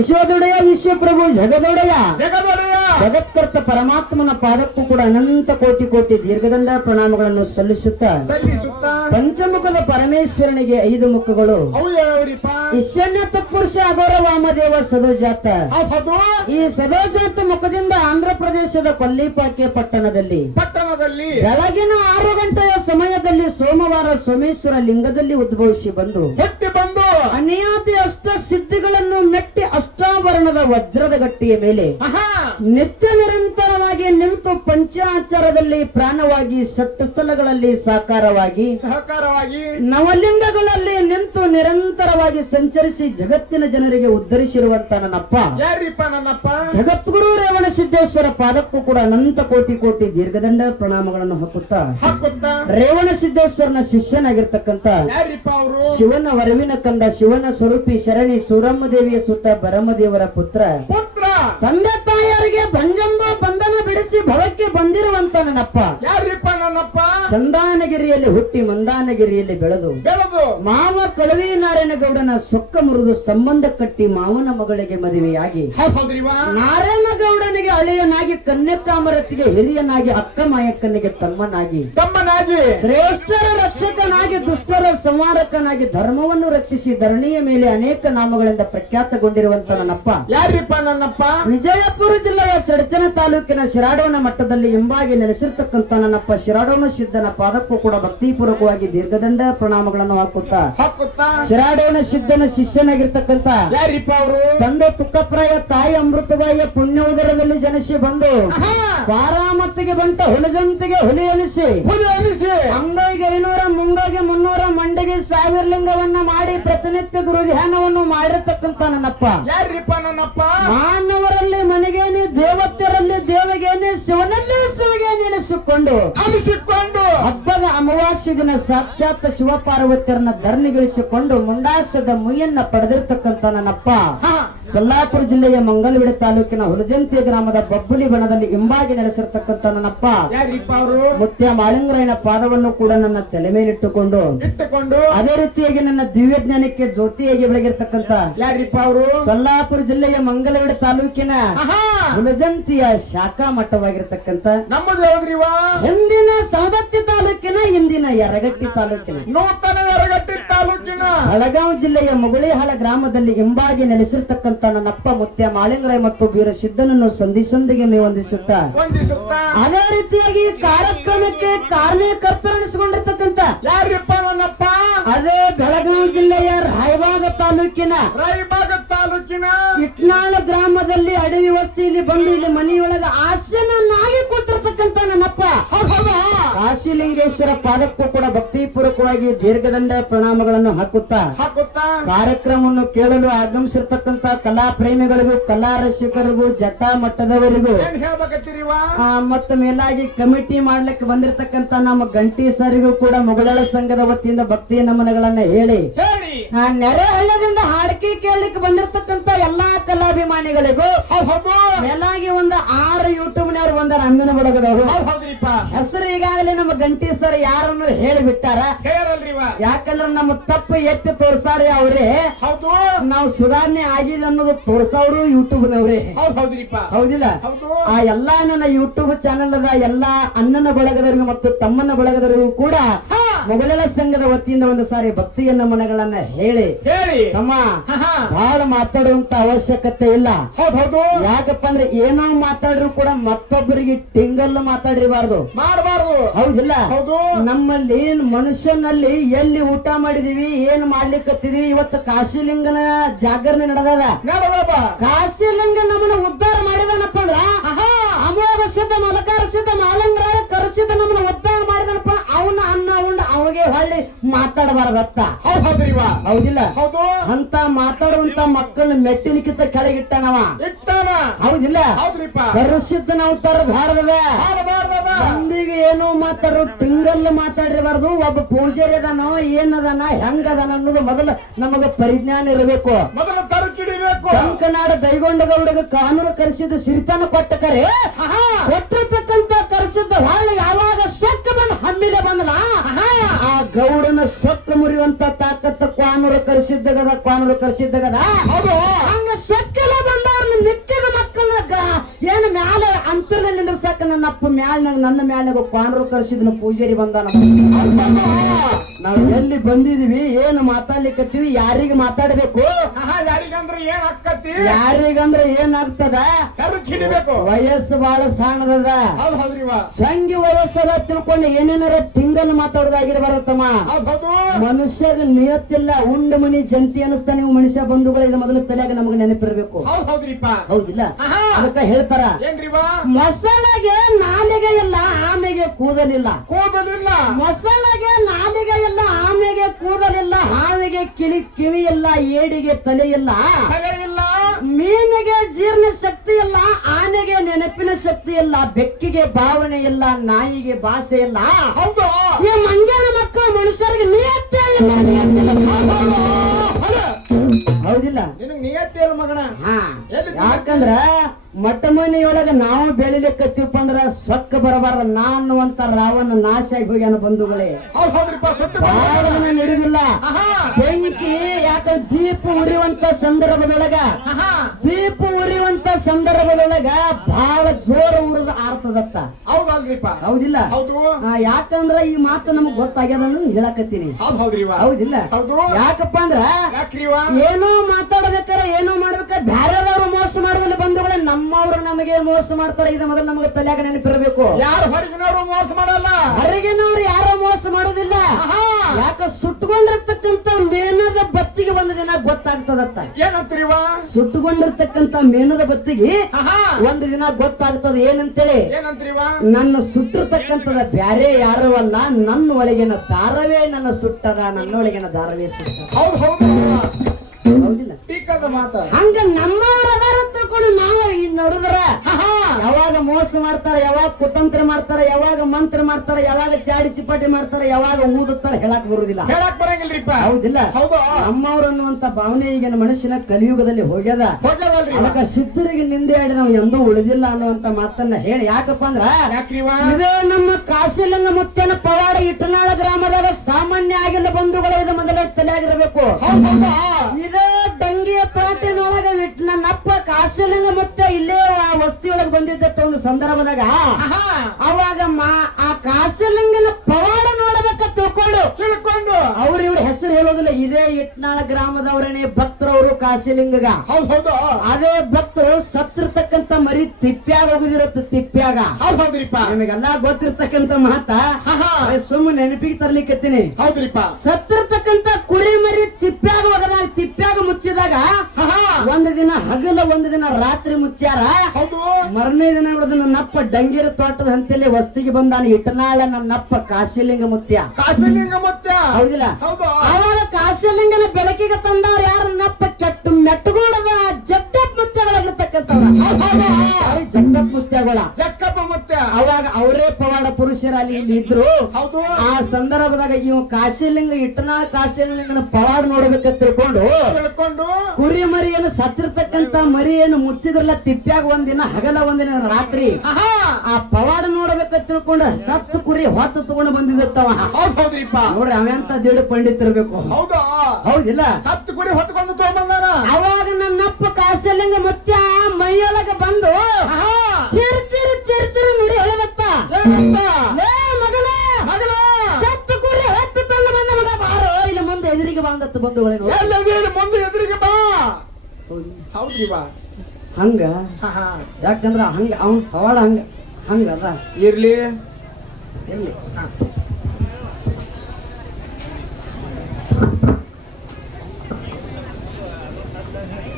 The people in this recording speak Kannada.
ವಿಶ್ವದೊಡೆಯ ವಿಶ್ವಪ್ರಭು ಜಗದೊಡೆಯ ಜಗದೊಡೆಯ ಜಗತ್ಕರ್ತ ಪರಮಾತ್ಮನ ಪಾದಕ್ಕೂ ಕೂಡ ಅನಂತ ಕೋಟಿ ಕೋಟಿ ದೀರ್ಘದಂಡ ಪ್ರಣಾಮಗಳನ್ನು ಸಲ್ಲಿಸುತ್ತಾ ಪಂಚಮುಖದ ಪರಮೇಶ್ವರನಿಗೆ 5 ಮುಖಗಳು ಅವು ಯಾವ್ರಿಪ್ಪ? ಈಶಾನ್ಯ ತತ್ಪುರುಷ ಅಘೋರ ವಾಮದೇವ ಸದೋಜಾತ. ಈ ಸದೋಜಾತ ಮುಖದಿಂದ ಆಂಧ್ರ ಪ್ರದೇಶದ ಕೊಲ್ಲಿಪಾಕೆ ಪಟ್ಟಣದಲ್ಲಿ ಬೆಳಗಿನ 6 ಗಂಟೆಯ ಸಮಯದಲ್ಲಿ ಸೋಮವಾರ ಸೋಮೇಶ್ವರ ಲಿಂಗದಲ್ಲಿ ಉದ್ಭವಿಸಿ ಬಂದು ಅನಿಯಾತಿ ಅಷ್ಟ ಸಿದ್ಧಿಗಳನ್ನು ಮೆಟ್ಟಿ ಅಷ್ಟಾವರಣದ ವಜ್ರದ ಗಟ್ಟಿಯ ಮೇಲೆ ನಿತ್ಯ ನಿರಂತರವಾಗಿ ನಿಂತು ಪಂಚಾಚಾರದಲ್ಲಿ ಪ್ರಾಣವಾಗಿ ಸಪ್ತಸ್ಥಲಗಳಲ್ಲಿ ಸಾಕಾರವಾಗಿ ನವಲಿಂಗಗಳಲ್ಲಿ ನಿಂತು ನಿರಂತರವಾಗಿ ಸಂಚರಿಸಿ ಜಗತ್ತಿನ ಜನರಿಗೆ ಉದ್ಧರಿಸಿರುವಂತ ನನ್ನಪ್ಪ ಯಾರಿಪ್ಪ? ನನ್ನಪ್ಪ ಜಗದ್ಗುರು ರೇವಣ ಸಿದ್ದೇಶ್ವರ ಪಾದಕ್ಕೂ ಕೂಡ ಅನಂತ ಕೋಟಿ ಕೋಟಿ ದೀರ್ಘದಂಡ ಪ್ರಣಾಮಗಳನ್ನು ಹಾಕುತ್ತಾ ರೇವಣ ಸಿದ್ದೇಶ್ವರನ ಶಿಷ್ಯನಾಗಿರ್ತಕ್ಕಂಥ ಯಾರಿಪ್ಪ ಅವರು? ಶಿವನ ವರವಿನ ಕಂದ ಶಿವನ ಸ್ವರೂಪಿ ಶರಣಿ ಸೂರಮ್ಮ ದೇವಿಯ ಸುತ್ತ ಬರಮದೇವರ ಪುತ್ರ ತಂದೆ ತಾಯಿಯರಿಗೆ ಬಂಜಂಬ ಬಂಧನ ಬಿಡಿಸಿ ಭವಕ್ಕೆ ಬಂದಿರುವಂತ ನನ್ನಪ್ಪ ಯಾರಿಪ್ಪ? ನನ್ನಪ್ಪ ಚಂದಾನಗಿರಿಯಲ್ಲಿ ಹುಟ್ಟಿ ಮಂದಾನಗಿರಿಯಲ್ಲಿ ಬೆಳೆದು ಮಾವ ಕಳವಿ ನಾರಾಯಣಗೌಡನ ಸೊಕ್ಕ ಮುರಿದು ಸಂಬಂಧ ಕಟ್ಟಿ ಮಾವನ ಮಗಳಿಗೆ ಮದುವೆಯಾಗಿ ನಾರಾಯಣಗೌಡನಿಗೆ ಅಳಿಯನಾಗಿ ಕನ್ಯಕಾಮರತಿಗೆ ಹಿರಿಯನಾಗಿ ಅಕ್ಕ ಮಾಯಕ್ಕನಿಗೆ ತಮ್ಮನಾಗಿ ಶ್ರೇಷ್ಠರ ರಕ್ಷಕನಾಗಿ ದುಷ್ಟರ ಸಂಹಾರಕನಾಗಿ ಧರ್ಮವನ್ನು ರಕ್ಷಿಸಿ ಧರಣಿಯ ಮೇಲೆ ಅನೇಕ ನಾಮಗಳಿಂದ ಪ್ರಖ್ಯಾತಗೊಂಡಿರುವಂತ ನನ್ನಪ್ಪ ಯಾರಿಪ್ಪ? ನನ್ನಪ್ಪ ವಿಜಯಪುರ ಜಿಲ್ಲೆಯ ಚಡಚಣ ತಾಲೂಕಿನ ಶಿರಾಡೋನ ಮಟ್ಟದಲ್ಲಿ ಹಿಂಬಾಗಿ ನೆಲೆಸಿರ್ತಕ್ಕಂಥ ನನ್ನಪ್ಪ ಶಿರಾಡೋನ ಸಿದ್ಧನ ಪಾದಕ್ಕೂ ಕೂಡ ಭಕ್ತಿಪೂರ್ವಕವಾಗಿ ದೀರ್ಘದಂಡ ಪ್ರಣಾಮಗಳನ್ನು ಹಾಕುತ್ತಾ ಶಿರಾಡೋನ ಸಿದ್ಧನ ಶಿಷ್ಯನಾಗಿರ್ತಕ್ಕಂಥ ಯಾರಿಪ್ಪ ಅವರು? ತಂದೆ ತುಕ್ಕಪ್ರಾಯ ತಾಯಿ ಅಮೃತವಾಯಿಯ ಪುಣ್ಯ ಉದರದಲ್ಲಿ ಜನಿಸಿ ಬಂದು ಪಾರಾಮತ್ತಿಗೆ ಬಂಟ ಹುಲಜಂತಿಗೆ ಹುಲಿ ಅನಿಸಿ ಅಂಗೈಗೆ 500 ಮುಂಗೈಗೆ 300 ಮಂಡಿಗೆ 1000 ಲಿಂಗವನ್ನ ಮಾಡಿ ಪ್ರತಿನಿತ್ಯ ಗುರು ಧ್ಯಾನವನ್ನು ಮಾಡಿರ್ತಕ್ಕಂಥ ನನ್ನಪ್ಪ ಯಾರಿಪ್ಪ? ನನ್ನಪ್ಪ ಮಾನವರಲ್ಲಿ ಮನೆಗೇನೆ ದೇವತೆಯರಲ್ಲಿ ದೇವಗೇನೆ ಶಿವನಲ್ಲಿ ಶಿವಗೇನೆ ಎನಿಸಿಕೊಂಡು ಹಬ್ಬದ ಅಮಾವಾಸ್ಯ ದಿನ ಸಾಕ್ಷಾತ್ ಶಿವಪಾರ್ವತಿಯರನ್ನ ಧರಣಿಗಿಳಿಸಿಕೊಂಡು ಮುಂಡಾಸದ ಮುಯ್ಯನ್ನ ಪಡೆದಿರ್ತಕ್ಕಂಥ ನನ್ನಪ್ಪ ಸೊಲ್ಲಾಪುರ ಜಿಲ್ಲೆಯ ಮಂಗಲವಿಡ ತಾಲೂಕಿನ ಹುಲಜಂತಿ ಗ್ರಾಮದ ಬಬ್ಬುಲಿ ಬಣದಲ್ಲಿ ಹಿಂಬಾಗಿ ನೆಲೆಸಿರ್ತಕ್ಕಂಥ ನನ್ನಪ್ಪ ಯಾರಿಪ್ಪ ಅವರು? ಮುತ್ಯ ಮಾಳಿಂಗರಾಯನ ಪಾದವನ್ನು ಕೂಡ ನನ್ನ ತಲೆ ಮೇಲಿಟ್ಟುಕೊಂಡು ಅದೇ ರೀತಿಯಾಗಿ ನನ್ನ ದಿವ್ಯ ಜ್ಞಾನಕ್ಕೆ ಜ್ಯೋತಿಯಾಗಿ ಬೆಳಗಿರ್ತಕ್ಕಂಥ ಯಾರಿಪ್ಪ ಅವರು? ಸೊಲ್ಲಾಪುರ ಜಿಲ್ಲೆಯ ಮಂಗಲವಿಡ ತಾಲೂಕಿನ ಹುಲಜಂತಿಯ ಶಾಖಾ ಮಠವಾಗಿರ್ತಕ್ಕಂಥ ನಮ್ಮದು ಯಾವ್ದ್ರಿವಾ? ಹಿಂದಿನ ಸವದತ್ತಿ ತಾಲೂಕಿನ ಇಂದಿನ ಯರಗಟ್ಟಿ ತಾಲೂಕಿನ ನೂತನ ಯರಗಟ್ಟಿ ತಾಲೂಕಿನ ಬೆಳಗಾವಿ ಜಿಲ್ಲೆಯ ಮುಗುಳಿಹಾಳ ಗ್ರಾಮದಲ್ಲಿ ಹಿಂಬಾಗಿ ನೆಲೆಸಿರ್ತಕ್ಕಂಥ ನನ್ನಪ್ಪ ಮುತ್ಯ ಮಾಳಿಂಗರಾಯ ಮತ್ತು ವೀರ ಸಿದ್ದನನ್ನು ಸಂಧಿಗೆ ವಂದಿಸುತ್ತಾ ಅದೇ ರೀತಿಯಾಗಿ ಕಾರ್ಯಕ್ರಮಕ್ಕೆ ಕಾರಣಕರ್ತರೆನಿಸಿಕೊಂಡಿರ್ತಕ್ಕಂಥ ಯಾರಿಪ್ಪ? ನನ್ನಪ್ಪ ಅದೇ ಬೆಳಗಾವಿ ಜಿಲ್ಲೆಯ ರಾಯಬಾಗ ತಾಲೂಕಿನ ಇಟ್ನಾಳ ಗ್ರಾಮದಲ್ಲಿ ಅಡವಿ ವಸ್ತಿಯಲ್ಲಿ ಬಂದು ಇಲ್ಲಿ ಮನೆಯೊಳಗೆ ಆಸನನ್ನಾಗಿ ಕೊಟ್ಟಿರ್ತಕ್ಕಂಥ ನನ್ನಪ್ಪ ಕಾಶಿಲಿಂಗೇಶ್ವರ ಪಾದಕ್ಕೂ ಕೂಡ ಭಕ್ತಿಪೂರ್ವಕವಾಗಿ ದೀರ್ಘದಂಡ ಪ್ರಣಾಮಗಳನ್ನು ಹಾಕುತ್ತಾ ಕಾರ್ಯಕ್ರಮವನ್ನು ಕೇಳಲು ಆಗಮಿಸಿರ್ತಕ್ಕಂಥ ಕಲಾ ಪ್ರೇಮಿಗಳಿಗೂ ಕಲಾ ರಸಿಕರಿಗೂ ಜಟ ಮಟ್ಟದವರಿಗೂ ಮತ್ತು ಮೇಲಾಗಿ ಕಮಿಟಿ ಮಾಡ್ಲಿಕ್ಕೆ ಬಂದಿರತಕ್ಕಂತ ನಮ್ಮ ಗಂಟಿ ಸರಿಗೂ ಕೂಡ ಮುಗಳಳ ಸಂಘದ ವತಿಯಿಂದ ಭಕ್ತಿ ನಮನಗಳನ್ನ ಹೇಳಿ ನೆರೆಹಳ್ಳದಿಂದ ಹಾಡಿಕೆ ಕೇಳಲಿಕ್ಕೆ ಬಂದಿರತಕ್ಕಂತ ಎಲ್ಲಾ ಕಲಾಭಿಮಾನಿಗಳಿಗೂ ಮೇಲಾಗಿ ಒಂದು 6 ಯೂಟ್ಯೂಬ್ನವ್ರು ಬಂದಾರ ಅಂಗನ ಬಡಗದವರು ಹೆಸರು ಈಗಾಗಲೇ ನಮ್ಮ ಗಂಟಿ ಸರ್ ಯಾರನ್ನು ಹೇಳಿಬಿಟ್ಟಾರ. ಯಾಕಂದ್ರೆ ನಮ್ಮ ತಪ್ಪು ಎತ್ತಿ ತೋರ್ಸಾರೆ ಅವ್ರೆ, ನಾವು ಸುಧಾರಣೆ ಆಗಿದೆ ಅನ್ನೋದು ತೋರ್ಸವ್ರು ಯೂಟ್ಯೂಬ್ನವ್ರೆ. ಹೌದಿಲ್ಲ? ಆ ಎಲ್ಲಾ ನನ್ನ ಯೂಟ್ಯೂಬ್ ಚಾನೆಲ್ ಅದ ಎಲ್ಲಾ ಅಣ್ಣನ ಬಳಗದವರಿಗೂ ಮತ್ತು ತಮ್ಮನ ಬಳಗದವರಿಗೂ ಕೂಡ ಮೊಘಲಳ ಸಂಘದ ವತಿಯಿಂದ ಒಂದು ಸಾರಿ ಭಕ್ತಿಯ ನಮನಗಳನ್ನ ಹೇಳಿ ತಮ್ಮ ಬಹಳ ಮಾತಾಡುವಂತ ಅವಶ್ಯಕತೆ ಇಲ್ಲ. ಯಾಕಪ್ಪ ಅಂದ್ರೆ ಏನೋ ಮಾತಾಡ್ರು ಕೂಡ ಮತ್ತೊಬ್ಬರಿಗೆ ಟಿಂಗಲ್ ಮಾತಾಡಿರಬಾರ್ದು, ಮಾಡಬಾರ್ದು. ಹೌದಿಲ್ಲ? ನಮ್ಮಲ್ಲಿ ಮನುಷ್ಯನಲ್ಲಿ ಎಲ್ಲಿ ಊಟ ಮಾಡಿದೀವಿ ಏನ್ ಮಾಡ್ಲಿಕ್ಕತ್ತಿದೀವಿ. ಇವತ್ತು ಕಾಶಿಲಿಂಗನ ಜಾಗರಣೆ ನಡೆದದ. ಕಾಶಿಲಿಂಗ ನಮ್ಮನ್ನ ಉದ್ಧಾರ ಮಾಡಿದನಪ್ಪ ಅಂದ್ರ ಅಮೋಘ ಸಿದ್ಧ ಮಲಕಾರ ಸಿದ್ಧ ಮಾಲಂಗರಾಯ ಕರಸಿದ್ದ ನಮ್ಮನ್ನ ಉದ್ಧಾರ ಮಾಡಿದನಪ್ಪ. ಅವನ ಅನ್ನ ಉಂಡ ಅವಾಗೆ ಹೊಳ್ಳಿ ಮಾತಾಡಬಾರದತ್ತ. ಹೌದಿಲ್ಲ? ಅಂತ ಮಾತಾಡುವಂತ ಮಕ್ಕಳನ್ನ ಮೆಟ್ಟಿನಕ್ಕಿಂತ ಕೆಳಗಿಟ್ಟಾನವ. ಹೌದಿಲ್ಲ? ಕರಸಿದ್ದ ನಾವು ತರ ಭಾರತದ ಮಂದಿಗೆ ಏನೋ ಮಾತಾಡೋ ಟಿಂಗಲ್ ಮಾತಾಡಿರಬಾರ್ದು. ಒಬ್ಬ ಪೂಜಾರಿ ಅದಾನೋ ಏನದಾನ ಹೆಂಗದಾನ ಅನ್ನೋದು ಮೊದಲು ನಮಗ ಪರಿಜ್ಞಾನ ಇರಬೇಕು. ಮೊದಲು ತರಕಿಡಿಬೇಕು. ಕಂಕನಾಡ ದೈಗೊಂಡಗೌಡಗೆ ಕಾನೂನು ಕರೆಸಿದ ಸಿರಿತನ ಕೊಟ್ಟ ಕರೆ ಕೊಟ್ಟಿರ್ತಕ್ಕಂತ ಕರೆಸಿದ್ದ ಹೊಳ್ಳಿ ಯಾವಾಗ ಸೊಕ್ಕ ಬಂದು ಹಮ್ಮಿಲೆ ಬಂದಲ್ಲ ಆ ಗೌಡನ ಸೊಕ್ಕ ಮುರಿಯುವಂತ ತಾಕತ್ತ ಕ್ವಾನ ಕ್ವಾನೂರು ಕರ್ಸಿದ್ದಾಗದ ಹೌದು ಹಂಗ ಸೊಕ್ಕೆಲ್ಲ ಬಂದವ್ರನ್ನ ಮಿಕ್ಕಿದ ಮಕ್ಕಳನ್ನ ಏನ್ ಮ್ಯಾಲ ಅಂತರ್ನಲ್ಲಿ ನಿಂದ್ರಸಾಕ ನನ್ನ ಅಪ್ಪ ಮ್ಯಾಲ್ನಾಗ ನನ್ನ ಮ್ಯಾಲ್ನಾಗ ಕ್ವಾನೂರು ಕರ್ಸಿದ್ನ ಪೂಜಾರಿ ಬಂದಾನ. ನಾವ್ ಎಲ್ಲಿ ಬಂದಿದೀವಿ ಏನು ಮಾತಾಡ್ಲಿಕ್ಕತ್ತೀವಿ ಯಾರಿಗೆ ಮಾತಾಡ್ಬೇಕು ಯಾರಿಗಂದ್ರ ಏನ್ ಆಕ್ಕತಿ ಯಾರಿಗಂದ್ರ ಏನಾಗ್ತದ ಹಿಡಿಬೇಕು ವಯಸ್ಸು ಬಹಳ ಸಣ್ಣದದ ಹೌದ್ ಹೌದ್ರಿವ ಸಂಗಿ ವಯಸ್ಸದ ತಿಳ್ಕೊಂಡು ಏನೇನಾರ ತಿಂಗಲ್ ಮಾತಾಡೋದಾಗಿರ ಬರುತ್ತಮ್ಮ. ಹೌದ್ ಹೌದು ಮನುಷ್ಯಗ ನಿಯತ್ತಿಲ್ಲ ಉಂಡ ಮನಿ ಜಂತಿ ಅನಿಸ್ತಾ ನೀವು ಮನುಷ್ಯ ಬಂಧುಗಳು ಇದು ಮೊದಲು ತಲೆಯಾಗ ನಮಗೆ ನೆನಪಿರ್ಬೇಕು. ಹೌದ್ ಹೌದ್ರಿಪ್ಪ ಹೌದಿಲ್ಲ ಅದಕ್ಕ ಹೇಳ್ತಾರ ಏನ್ರಿವ ಮೊಸಳೆಗೆ ನಾಲಿಗೆ ಇಲ್ಲ ಆಮೆಗೆ ಕೂದಲಿಲ್ಲ ಮೊಸಳೆಗೆ ನಾಲಿಗೆ ಇಲ್ಲ ಆಮೆಗೆ ಕೂದಲಿಲ್ಲ ಹಾವಿಗೆ ಕಿವಿ ಇಲ್ಲ ಏಡಿಗೆ ತಲೆ ಇಲ್ಲ ಮೀನಿಗೆ ಜೀರ್ಣ ಶಕ್ತಿ ಇಲ್ಲ ಆನೆಗೆ ನೆನಪಿನ ಶಕ್ತಿ ಇಲ್ಲ ಬೆಕ್ಕಿಗೆ ಭಾವನೆ ಇಲ್ಲ ನಾಯಿಗೆ ಭಾಷೆ ಇಲ್ಲ. ಹೌದು ಈ ಮಂಗ್ಯನ ಮಕ್ಕಳು ಮನುಷ್ಯರಿಗೆ ನಿಯತ್ತೇ ಇಲ್ಲ ಹೌದಿಲ್ಲ ನಿನಗ್ ನಿಯತ್ತೇಳು ಮಗನ ಯಾಕಂದ್ರ ಮಟ್ಟ ಮನೆಯೊಳಗ ನಾವು ಬೆಳಿಲಿಕ್ಕತ್ತೀವಪ್ಪ ಅಂದ್ರ ಸೊಕ್ಕ ಬರಬಾರ್ದ ನಾನು ಅಂತ ರಾವಣ ನಾಶ ಆಗಿ ಹೋಗ್ಯಾನ ಬಂಧುಗಳೇ. ನಡೆದಿಲ್ಲ ಬೆಂಕಿ ಯಾಕಂದ್ರೆ ದೀಪ ಉರಿಯುವಂತ ಸಂದರ್ಭದೊಳಗ ಬಹಳ ಜೋರ ಉರಿದ ಆರ್ತದತ್ತ. ಹೌದಿಲ್ಲ ಯಾಕಂದ್ರ ಈ ಮಾತು ನಮಗ್ ಗೊತ್ತಾಗ್ಯದ ಹೇಳಕತ್ತೀನಿ. ಹೌದಿಲ್ಲ ಯಾಕಪ್ಪ ಅಂದ್ರ ಏನೋ ಮಾತಾಡ್ಬೇಕಾರ ಏನೋ ಮಾಡ್ಬೇಕಾರ ಬ್ಯಾರೆದವ್ರು ಮೋಸ ಮಾಡೋದಿಲ್ಲ ಬಂಧುಗಳೇ. ನಮ್ಮವ್ರು ನಮಗೆ ಮೋಸ ಮಾಡ್ತಾರೆ ಇದು ಮೊದಲು ನಮಗೆ ತಲೆಯಾಗ ನೆನಪಿರ್ಬೇಕು. ಯಾರು ಹೊರಗಿನವರು ಮೋಸ ಮಾಡಲ್ಲ ಹೊರಗಿನವ್ರು ಯಾರೋ ಮೋಸ ಮಾಡೋದಿಲ್ಲ. ಯಾಕ ಸುಟ್ಟುಕೊಂಡಿರ್ತಕ್ಕಂತ ಮೇನದ ಬತ್ತಿಗೆ ಒಂದು ದಿನ ಗೊತ್ತಾಗ್ತದತ್ತ. ಏನಂತೀವ ಸುಟ್ಟುಕೊಂಡಿರ್ತಕ್ಕಂತ ಮೇನದ ಬತ್ತಿಗೆ ಒಂದು ದಿನ ಗೊತ್ತಾಗ್ತದ ಏನಂತೇಳಿ ನನ್ನ ಸುಟ್ಟಿರ್ತಕ್ಕಂಥದ ಬ್ಯಾರೆ ಯಾರು ಅಲ್ಲ ನನ್ನ ಒಳಗಿನ ದಾರವೇ ನನ್ನ ಸುಟ್ಟದ ನನ್ನೊಳಗಿನ ದಾರವೇ ಸುಟ್ಟದ. ಹೌದಿಲ್ಲ ಹಂಗ ನಮ್ಮವ್ರ ಅದಾರ ತಿಳ್ಕೊಂಡು ನಾವು ನೋಡಿದ್ರ ಯಾವಾಗ ಮೋಸ ಮಾಡ್ತಾರ ಯಾವಾಗ ಕುತಂತ್ರ ಮಾಡ್ತಾರ ಯಾವಾಗ ಮಂತ್ರ ಮಾಡ್ತಾರ ಯಾವಾಗ ಚಾಡಿ ಚಿಪಾಟಿ ಮಾಡ್ತಾರ ಯಾವಾಗ ಊದುತ್ತಾರ ಹೇಳಕ್ ಬರುದಿಲ್ಲ ಹೌದಿಲ್ಲ. ನಮ್ಮವ್ರ ಅನ್ನುವಂತ ಭಾವನೆ ಈಗಿನ ಮನುಷ್ಯನ ಕಲಿಯುಗದಲ್ಲಿ ಹೋಗ್ಯದ. ಅದಕ್ಕ ಸಿದ್ಧರಿಗೆ ನಿಂದೆ ಆಡಿ ನಾವು ಎಂದೂ ಉಳಿದಿಲ್ಲ ಅನ್ನುವಂತ ಮಾತನ್ನ ಹೇಳಿ ಯಾಕಪ್ಪ ಅಂದ್ರ ಇದೇ ನಮ್ಮ ಕಾಶಿಲಿಂಗ ಮುತ್ತನ ಪವಾಡ ಇಟ್ಟನಾಳ ಗ್ರಾಮದಾಗ ಸಾಮಾನ್ಯ ಆಗಿಲ್ಲ ಬಂಧುಗಳು ಇದು ಮೊದಲ ತಲೆಯಾಗಿರಬೇಕು. ಇದೇ ಡಂಗಿಯ ಪಾಟಿನೊಳಗ ನನ್ನಪ್ಪ ಕಾಶಿಲಿಂಗ ಮತ್ತೆ ಇಲ್ಲೇ ವಸ್ತಿಯೊಳಗೆ ಬಂದಿದ್ದ ಒಂದು ಸಂದರ್ಭದಾಗ ಅವಾಗ ಆ ಕಾಶಿಲಿಂಗನ ಪವಾಡ ನೋಡಬೇಕ ತಿಳ್ಕೊಂಡು ಅವ್ರ ಇವ್ರ ಹೆಸರು ಹೇಳೋದಿಲ್ಲ. ಇದೇ ಇಟ್ನಾಳ ಗ್ರಾಮದವರನೇ ಭಕ್ತರವರು ಕಾಶಿಲಿಂಗಗ. ಅದೇ ಭಕ್ತರು ಸತ್ತಿರ್ತಕ್ಕಂತ ಮರಿ ತಿಪ್ಪ್ಯಾಗ ಹೋಗುದಿರತ್ತ ತಿಪ್ಪ್ಯಾಗ. ನಿಮಗೆಲ್ಲಾ ಗೊತ್ತಿರ್ತಕ್ಕಂತ ಮಾತ ಸುಮ್ಮನೆ ನೆನಪಿಗೆ ತರ್ಲಿಕ್ಕತ್ತೀನಿ. ಸತ್ತಿರ್ತಕ್ಕಂತ ಕುರಿ ಮರಿ ತಿಪ್ಪ್ಯಾಗ ಹೋಗದಾಗ ತಿಪ್ಪ್ಯಾಗ ಮುಚ್ಚಿದಾಗ ಒಂದು ದಿನ ಹಗಲ ಒಂದು ದಿನ ರಾತ್ರಿ ಮುಚ್ಚಾರ. ಮರನೇ ದಿನ ನನ್ನಪ್ಪ ಡಂಗೀರ ತೋಟದ ಹಂತಲ್ಲಿ ವಸ್ತಿಗೆ ಬಂದಾನ ಇಟ್ಟನಾಳ ನನ್ನಪ್ಪ ಕಾಶಿಲಿಂಗ ಮುತ್ಯ. ಹೌದಿಲ್ಲ ಅವಾಗ ಕಾಶಿಲಿಂಗನ ಬೆಳಕಿಗೆ ತಂದವ್ರು ಯಾರು ನನ್ನಪ್ಪ ಕೆಟ್ಟು ಮೆಟ್ಟಗೂಡದ ಜಗ್ಗಪ್ಪ ಮುತ್ಯಗಳಾಗಿರ್ತಕ್ಕಂಥವ್ರ ಜಗ್ಗಪ್ಪ ಮುತ್ಯ. ಅವಾಗ ಅವರೇ ಪವಾಡ ಪುರುಷರಲ್ಲಿ ಇಲ್ಲಿ ಇದ್ರು. ಆ ಸಂದರ್ಭದಾಗ ಇವ್ ಕಾಶಿಲಿಂಗ ಇಟ್ಟನಾಳ ಕಾಶಿಲಿಂಗನ ಪವಾಡ ನೋಡ್ಬೇಕಂತ ತಿಳ್ಕೊಂಡು ಕುರಿ ಮರಿಯನ್ನು ಸತ್ತಿರ್ತಕ್ಕಂತ ಮರಿಯನ್ನು ಮುಚ್ಚಿದ್ರಲ್ಲ ತಿಪ್ಪ್ಯಾಗ ಒಂದಿನ ಹಗಲ ಒಂದಿನ ರಾತ್ರಿ ಆ ಪವಾಡ ನೋಡ್ಬೇಕಂತ ತಿಳ್ಕೊಂಡು ಸತ್ತು ಕುರಿ ಹೊತ್ತು ತಗೊಂಡು ಬಂದಿದ್ದವ. ನೋಡ್ರಿ ಅವೆಂತ ದೇಡು ಪಂಡಿತಿರ್ಬೇಕು. ಹೌದಿಲ್ಲ ಸತ್ತು ಕುರಿ ಹೊತ್ಕೊಂಡು ತಗೊಂಬಂದಾನ. ಅವಾಗ ನನ್ನಪ್ಪ ಕಾಶಿಲಿಂಗ ಮುತ್ಯ ಮೈಯೊಳಗ ಬಂದು ಚಿರ್ಚಿರಿ ನುಡಿ ಹೇಳತ್ತ ಮಗನ ಸತ್ತು ಕುರಿ ಹೊತ್ತು ತಂದು ಬಂದ ಮಗ ಬಾರೋ ಇಲ್ಲಿ ಮುಂದೆ ಎದುರಿಗೆ ಬಂದತ್ತು ಬಂಧುಗಳೇನು ಮುಂದೆ ಎದುರಿಗೆ ಬಾ. ಹೌದ್ರಿವಾ ಹಂಗ ಯಾಕಂದ್ರ ಹಂಗ ಅವನ್ ಪವಾಡ ಹಂಗದ ಇರ್ಲಿ ಇರ್ಲಿ